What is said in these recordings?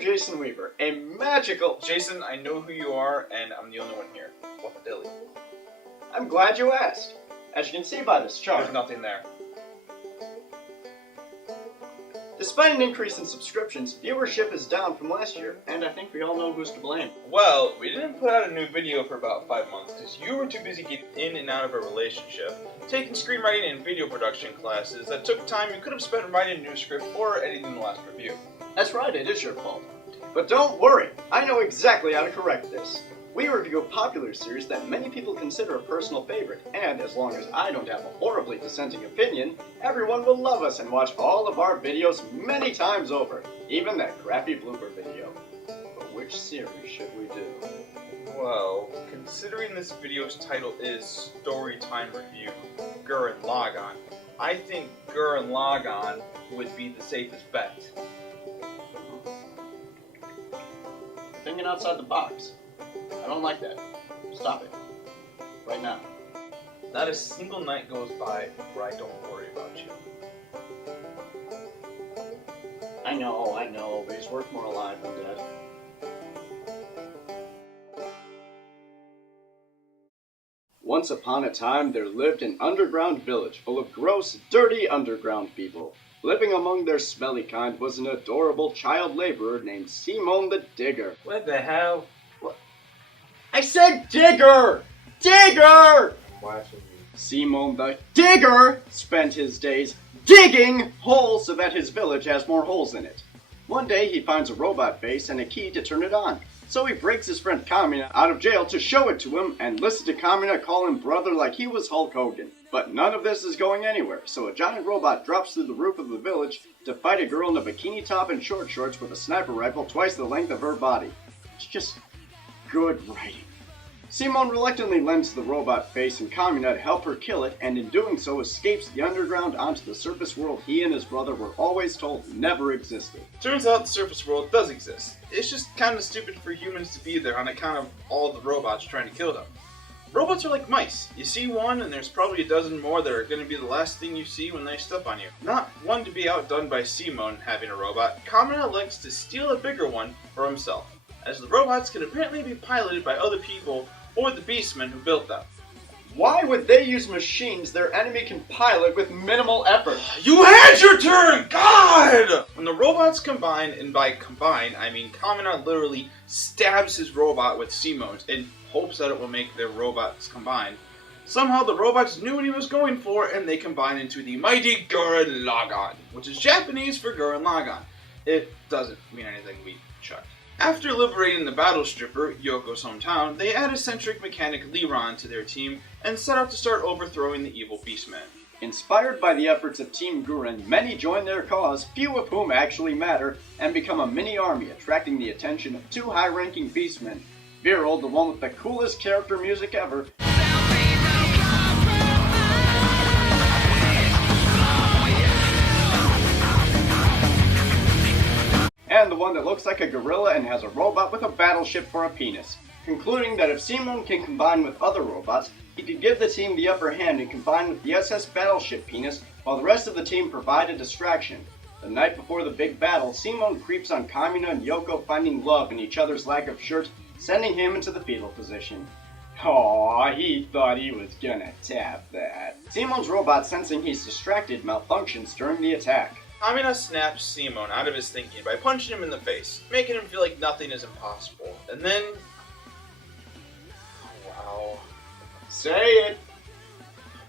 I'm Jason Weaver, a magical... Jason, I know who you are, and I'm the only one here. What the dilly? I'm glad you asked. As you can see by this chart, There's nothing there. Despite an increase in subscriptions, viewership is down from last year, and I think we all know who's to blame. Well, we didn't put out a new video for about 5 months because you were too busy getting in and out of a relationship, taking screenwriting and video production classes that took time you could have spent writing a new script or editing the last review. That's right, it is your fault. But don't worry, I know exactly how to correct this. We review a popular series that many people consider a personal favorite, and as long as I don't have a horribly dissenting opinion, everyone will love us and watch all of our videos many times over, even that crappy blooper video. But which series should we do? Well, considering this video's title is Storytime Review, Gurren Lagann, I think Gurren Lagann would be the safest bet. Thinking outside the box. I don't like that. Stop it. Right now. Not a single night goes by where I don't worry about you. I know, but he's worth more alive than dead. Once upon a time, there lived an underground village full of gross, dirty underground people. Living among their smelly kind was an adorable child laborer named Simon the Digger. What the hell? I said Digger! Digger! I'm watching you. Simon the Digger spent his days digging holes so that his village has more holes in it. One day he finds a robot face and a key to turn it on. So he breaks his friend Kamina out of jail to show it to him and listen to Kamina call him brother like he was Hulk Hogan. But none of this is going anywhere, so a giant robot drops through the roof of the village to fight a girl in a bikini top and short shorts with a sniper rifle twice the length of her body. It's just good writing. Simon reluctantly lends the robot face and Kamina to help her kill it, and in doing so escapes the underground onto the surface world he and his brother were always told never existed. Turns out the surface world does exist. It's just kind of stupid for humans to be there on account of all the robots trying to kill them. Robots are like mice. You see one and there's probably a dozen more that are going to be the last thing you see when they step on you. Not one to be outdone by Simon having a robot, Kamina elects to steal a bigger one for himself, as the robots can apparently be piloted by other people or the beastmen who built them. Why would they use machines their enemy can pilot with minimal effort? You had your turn! God! When the robots combine, and by combine, I mean Kamina literally stabs his robot with Simon's in hopes that it will make their robots combine. Somehow the robots knew what he was going for, and they combine into the mighty Gurren Lagann, which is Japanese for Gurren Lagann. It doesn't mean anything, we checked. After liberating the battle stripper, Yoko's hometown, they add eccentric mechanic Liron to their team and set out to start overthrowing the evil beastmen. Inspired by the efforts of Team Gurren, many join their cause, few of whom actually matter, and become a mini-army attracting the attention of two high-ranking beastmen. Viral, the one with the coolest character music ever, and the one that looks like a gorilla and has a robot with a battleship for a penis. Concluding that if Simon can combine with other robots, he could give the team the upper hand and combine with the SS Battleship penis, while the rest of the team provide a distraction. The night before the big battle, Simon creeps on Kamina and Yoko, finding love in each other's lack of shirt, sending him into the fetal position. Aww, he thought he was gonna tap that. Simon's robot, sensing he's distracted, malfunctions during the attack. Kamina snaps Simon out of his thinking by punching him in the face, making him feel like nothing is impossible. And then... wow. Say it!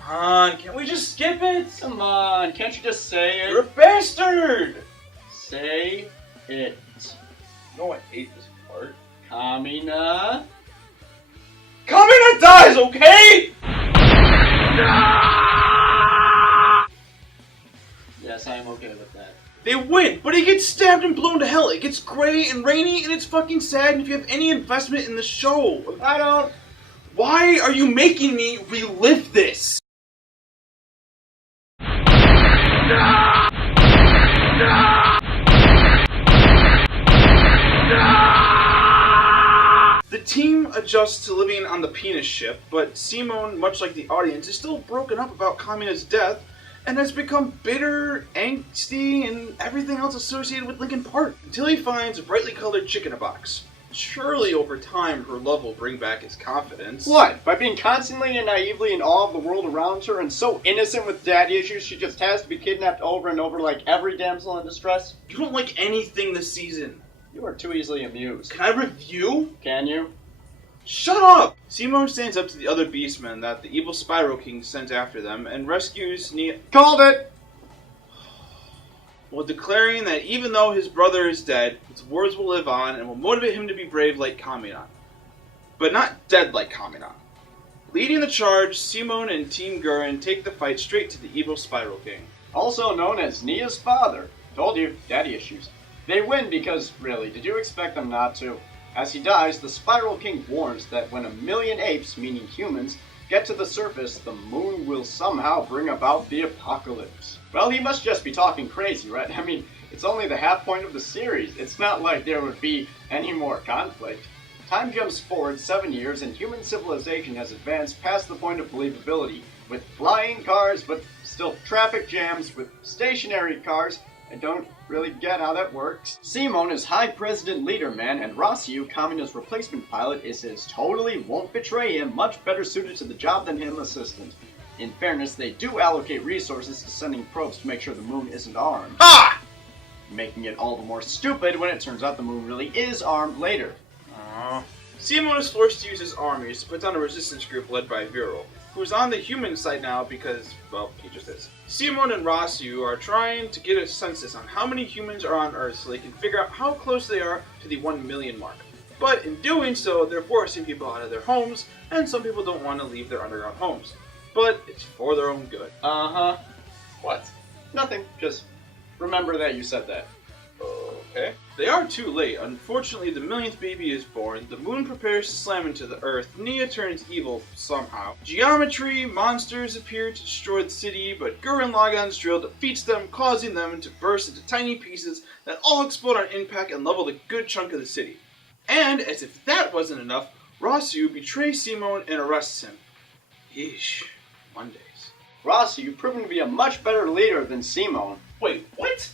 Come on, can't we just skip it? Come on, can't you just say it? You're a bastard! Say it. No, I hate this part. Kamina? Kamina dies, okay? Yes, I am okay with that. They win, but he gets stabbed and blown to hell. It gets gray and rainy, and it's fucking sad if you have any investment in the show. I don't. Why are you making me relive this? The team adjusts to living on the penis ship, but Simon, much like the audience, is still broken up about Kamina's death, and has become bitter, angsty, and everything else associated with Linkin Park, until he finds a brightly colored chick in a box. Surely over time her love will bring back his confidence. What? By being constantly and naively in awe of the world around her and so innocent with daddy issues she just has to be kidnapped over and over like every damsel in distress? You don't like anything this season. You are too easily amused. Can I review? Can you? Shut up! Simone stands up to the other beastmen that the evil Spiral King sent after them and rescues Nia. Called it! While declaring that even though his brother is dead, his words will live on and will motivate him to be brave like Kaminan. But not dead like Kaminan. Leading the charge, Simone and Team Gurren take the fight straight to the evil Spiral King. Also known as Nia's father. Told you, daddy issues. They win because, really, did you expect them not to? As he dies, the Spiral King warns that when 1,000,000 apes, meaning humans, get to the surface, the moon will somehow bring about the apocalypse. Well, he must just be talking crazy, right? I mean, it's only the half point of the series. It's not like there would be any more conflict. Time jumps forward 7 years and human civilization has advanced past the point of believability, with flying cars, with still traffic jams, with stationary cars. I don't really get how that works. Simone is High President Leader Man, and Rossiu, Kamina's replacement pilot, is his totally won't betray him, much better suited to the job than him assistant. In fairness, they do allocate resources to sending probes to make sure the moon isn't armed. Ah! Making it all the more stupid when it turns out the moon really is armed later. Simone is forced to use his armies to put down a resistance group led by Viral, who is on the human side now because, well, he just is. Simone and Rossiu are trying to get a census on how many humans are on Earth so they can figure out how close they are to the 1,000,000 mark. But in doing so, they're forcing people out of their homes, and some people don't want to leave their underground homes. But it's for their own good. Uh-huh. What? Nothing. Just remember that you said that. Okay. They are too late. Unfortunately, the 1,000,000th baby is born, the moon prepares to slam into the earth, Nia turns evil somehow. Geometry, monsters appear to destroy the city, but Gurren Lagann's drill defeats them, causing them to burst into tiny pieces that all explode on impact and level a good chunk of the city. And, as if that wasn't enough, Rossiu betrays Simone and arrests him. Yeesh. Mondays. Rossiu, proven to be a much better leader than Simone. Wait, what?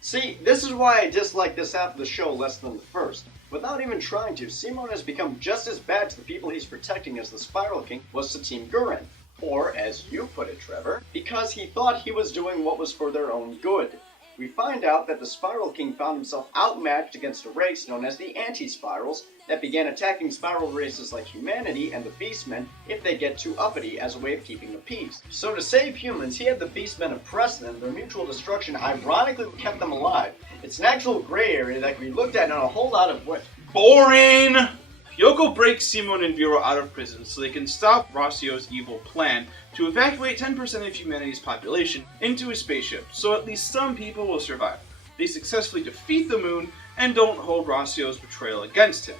See, this is why I dislike this half of the show less than the first. Without even trying to, Simone has become just as bad to the people he's protecting as the Spiral King was to Team Gurren. Or, as you put it, Trevor, because he thought he was doing what was for their own good. We find out that the Spiral King found himself outmatched against a race known as the Anti-Spirals that began attacking spiral races like humanity and the Beastmen if they get too uppity as a way of keeping the peace. So to save humans, he had the Beastmen oppress them. Their mutual destruction ironically kept them alive. It's an actual gray area that can be looked at in a whole lot of ways. Boring! Yoko breaks Simone and Vero out of prison so they can stop Rossiu's evil plan to evacuate 10% of humanity's population into a spaceship, so at least some people will survive. They successfully defeat the moon and don't hold Rossiu's betrayal against him.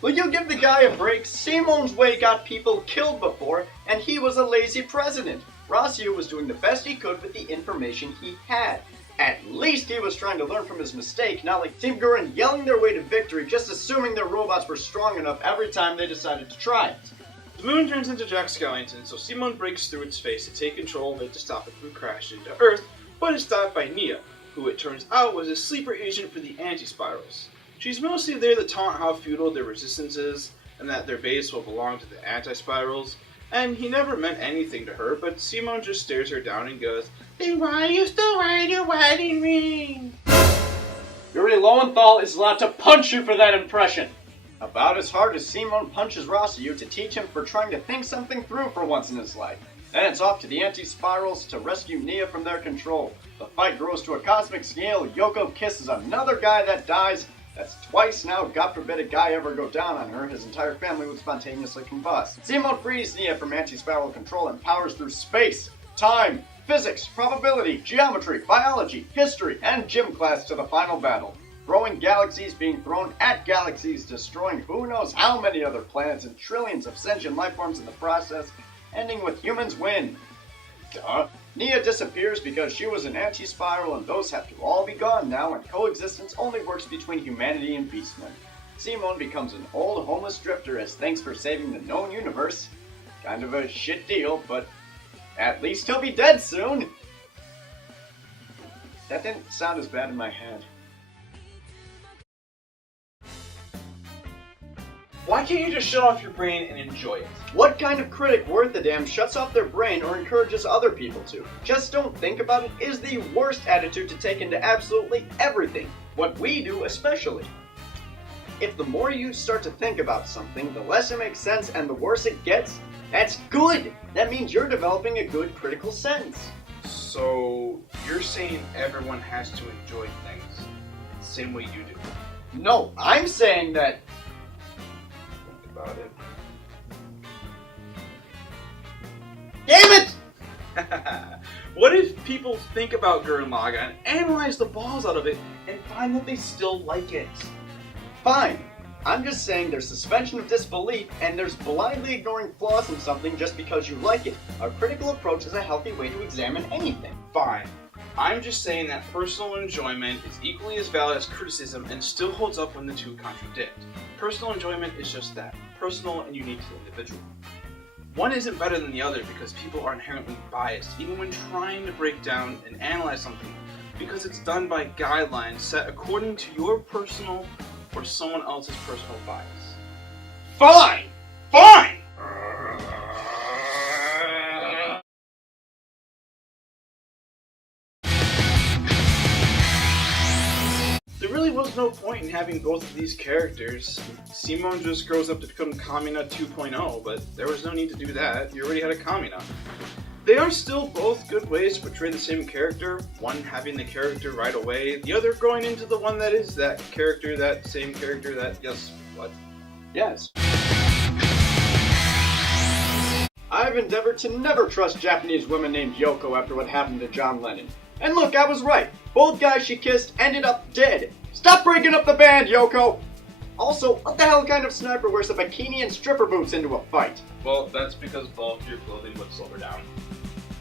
Will you give the guy a break? Simone's way got people killed before, and he was a lazy president. Rossiu was doing the best he could with the information he had. At least he was trying to learn from his mistake, not like Team Gurren yelling their way to victory, just assuming their robots were strong enough every time they decided to try it. The moon turns into Jack Skellington, so Simone breaks through its face to take control of it to stop it from crashing into Earth, but is stopped by Nia, who it turns out was a sleeper agent for the Anti-Spirals. She's mostly there to taunt how futile their resistance is, and that their base will belong to the Anti-Spirals, and he never meant anything to her, but Simone just stares her down and goes, "Then why are you still wearing your wedding ring?" Yuri Lowenthal is allowed to punch you for that impression. About as hard as Simone punches Rossiu to teach him for trying to think something through for once in his life. Then it's off to the Anti-Spirals to rescue Nia from their control. The fight grows to a cosmic scale. Yoko kisses another guy that dies. That's twice now. God forbid a guy ever go down on her. His entire family would spontaneously combust. Simone frees Nia from Anti-Spiral control and powers through space, time, physics, probability, geometry, biology, history, and gym class to the final battle. Throwing galaxies being thrown at galaxies, destroying who knows how many other planets and trillions of sentient life forms in the process, ending with humans win. Duh. Nia disappears because she was an anti-spiral and those have to all be gone now and coexistence only works between humanity and beastmen. Simone becomes an old homeless drifter as thanks for saving the known universe. Kind of a shit deal, but at least he'll be dead soon. That didn't sound as bad in my head. Why can't you just shut off your brain and enjoy it? What kind of critic worth a damn shuts off their brain or encourages other people to? Just don't think about it is the worst attitude to take into absolutely everything. What we do especially. If the more you start to think about something, the less it makes sense and the worse it gets, that's good! That means you're developing a good critical sense. So, you're saying everyone has to enjoy things the same way you do? No, I'm saying that... Think about it. Damn it! What if people think about Gurren Lagann, analyze the balls out of it, and find that they still like it? Fine. I'm just saying there's suspension of disbelief and there's blindly ignoring flaws in something just because you like it. A critical approach is a healthy way to examine anything. Fine. I'm just saying that personal enjoyment is equally as valid as criticism and still holds up when the two contradict. Personal enjoyment is just that, personal and unique to the individual. One isn't better than the other because people are inherently biased, even when trying to break down and analyze something, because it's done by guidelines set according to your personal or someone else's personal bias. Fine! Fine! There really was no point in having both of these characters. Simone just grows up to become Kamina 2.0, but there was no need to do that. You already had a Kamina. They are still both good ways to portray the same character, one having the character right away, the other growing into the one that is that character, that same character, that, yes, what? Yes. I've endeavored to never trust Japanese women named Yoko after what happened to John Lennon. And look, I was right. Both guys she kissed ended up dead. Stop breaking up the band, Yoko! Also, what the hell kind of sniper wears a bikini and stripper boots into a fight? Well, that's because bulk of your clothing would slow her down.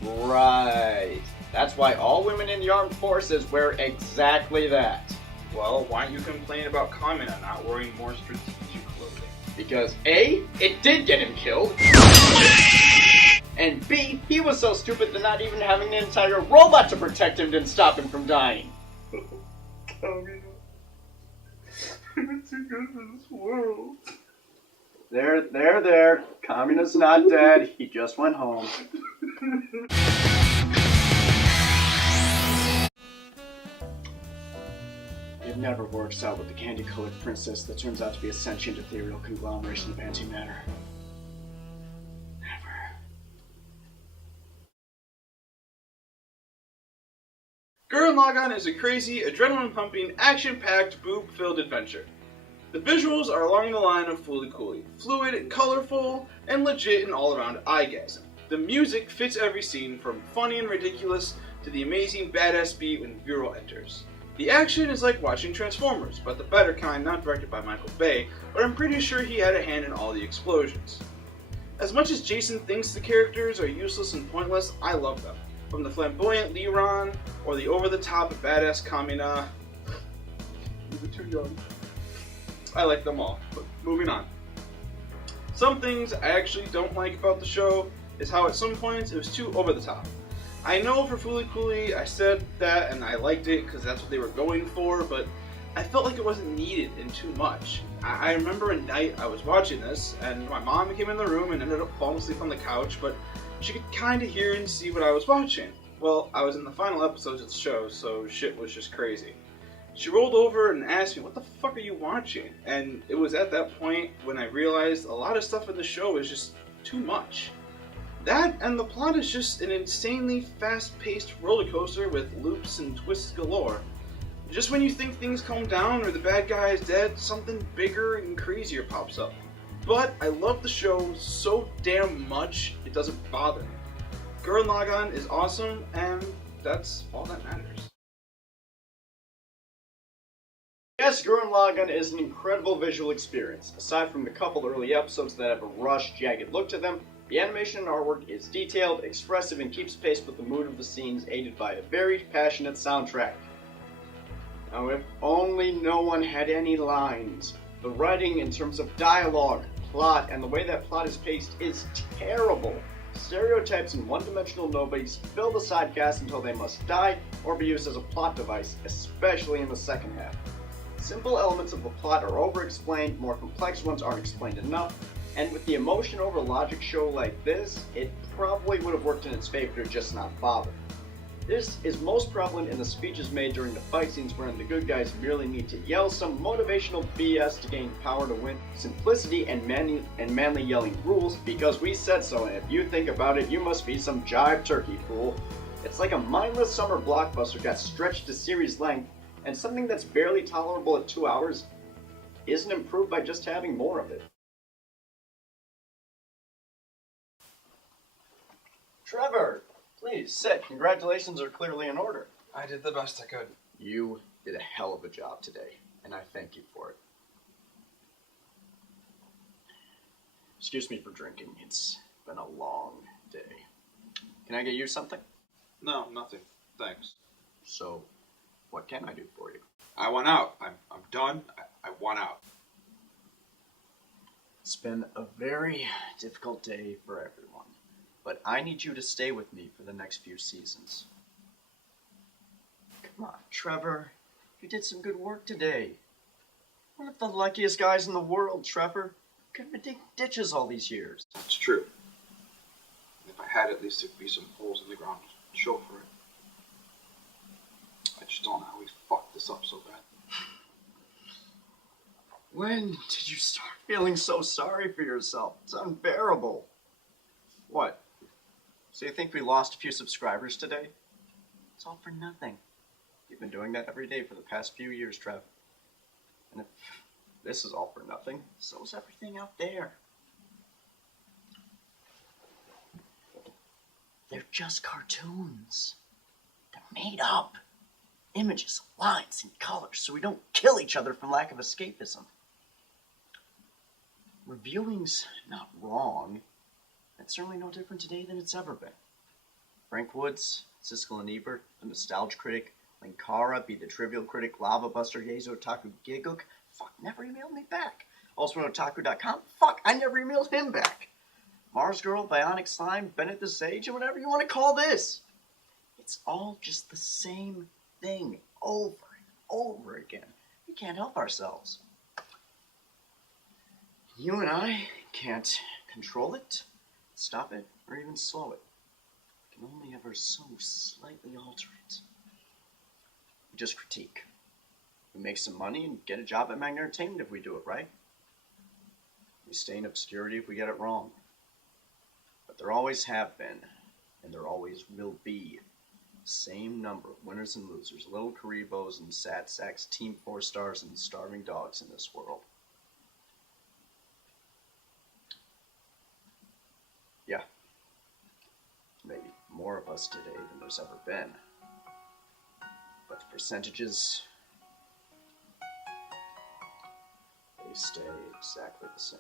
Right. That's why all women in the armed forces wear exactly that. Well, why don't you complain about Kamina not wearing more strategic clothing? Because A, it did get him killed, and B, he was so stupid that not even having an entire robot to protect him didn't stop him from dying. Kamina, you're too good for this world. There. Kamina's not dead. He just went home. It never works out with the candy-colored princess that turns out to be a sentient ethereal conglomeration of antimatter. Never. Gurren Lagann is a crazy, adrenaline-pumping, action-packed, boob-filled adventure. The visuals are along the line of Fooly Cooly, fluid and colorful, and legit and all-around eye-gasm. The music fits every scene, from funny and ridiculous to the amazing badass beat when Vero enters. The action is like watching Transformers, but the better kind, not directed by Michael Bay, but I'm pretty sure he had a hand in all the explosions. As much as Jason thinks the characters are useless and pointless, I love them. From the flamboyant Liran, or the over-the-top badass Kamina. You're too young. I like them all, but moving on. Some things I actually don't like about the show is how at some points it was too over the top. I know for Fooly Cooly I said that and I liked it because that's what they were going for, but I felt like it wasn't needed and too much. I remember a night I was watching this and my mom came in the room and ended up falling asleep on the couch, but she could kind of hear and see what I was watching. Well, I was in the final episodes of the show, so shit was just crazy. She rolled over and asked me, "What the fuck are you watching?" And it was at that point when I realized a lot of stuff in the show is just too much. That and the plot is just an insanely fast-paced roller coaster with loops and twists galore. Just when you think things calm down or the bad guy is dead, something bigger and crazier pops up. But I love the show so damn much, it doesn't bother me. Gurren Lagann is awesome, and that's all that matters. Yes, Gurren Lagann is an incredible visual experience. Aside from the couple early episodes that have a rushed, jagged look to them, the animation and artwork is detailed, expressive, and keeps pace with the mood of the scenes, aided by a very passionate soundtrack. Now, if only no one had any lines. The writing in terms of dialogue, plot, and the way that plot is paced is terrible. Stereotypes and one-dimensional nobodies fill the side cast until they must die or be used as a plot device, especially in the second half. Simple elements of the plot are over-explained, more complex ones aren't explained enough, and with the emotion over logic show like this, it probably would have worked in its favor to just not bother. This is most prevalent in the speeches made during the fight scenes wherein the good guys merely need to yell some motivational BS to gain power to win. Simplicity and manly yelling rules because we said so, and if you think about it, you must be some jive turkey fool. It's like a mindless summer blockbuster got stretched to series length, and something that's barely tolerable at 2 hours isn't improved by just having more of it. Trevor! Please, sit. Congratulations are clearly in order. I did the best I could. You did a hell of a job today, and I thank you for it. Excuse me for drinking. It's been a long day. Can I get you something? No, nothing. Thanks. So, what can I do for you? I want out. I'm done. I want out. It's been a very difficult day for everyone, but I need you to stay with me for the next few seasons. Come on, Trevor. You did some good work today. One of the luckiest guys in the world, Trevor. Couldn't have been digging ditches all these years. That's true. If I had, at least there'd be some holes in the ground to show for it. I just don't know how we fucked this up so bad. When did you start feeling so sorry for yourself? It's unbearable. What? So you think we lost a few subscribers today? It's all for nothing. You've been doing that every day for the past few years, Trev. And if this is all for nothing, so is everything out there. They're just cartoons. They're made up. Images, lines, and colors, so we don't kill each other from lack of escapism. Reviewing's not wrong. It's certainly no different today than it's ever been. Frank Woods, Siskel and Ebert, the Nostalgia Critic, Linkara, Be the Trivial Critic, Lava Buster, Yezo, Otaku, Giguk, fuck, never emailed me back. Also on Otaku.com, fuck, I never emailed him back. Mars Girl, Bionic Slime, Bennett the Sage, and whatever you want to call this. It's all just the same thing over and over again. We can't help ourselves. You and I can't control it, stop it, or even slow it. We can only ever so slightly alter it. We just critique. We make some money and get a job at Magna Entertainment if we do it right. We stay in obscurity if we get it wrong. But there always have been, and there always will be, the same number of winners and losers, little Karibos and sad sacks, Team 4 stars, and starving dogs in this world. Yeah. Maybe more of us today than there's ever been. But the percentages, they stay exactly the same.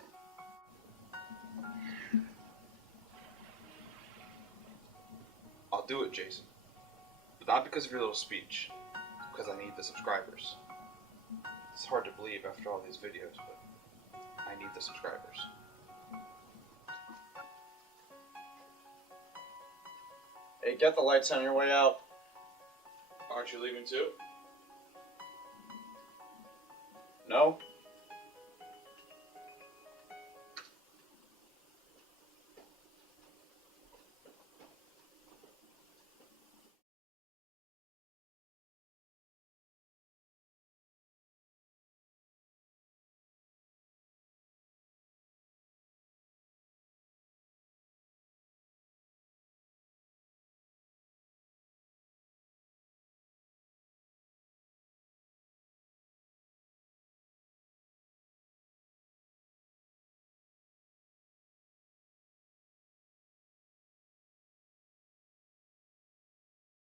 I'll do it, Jason. But not because of your little speech. Because I need the subscribers. It's hard to believe after all these videos, but I need the subscribers. Hey, get the lights on your way out. Aren't you leaving too? No?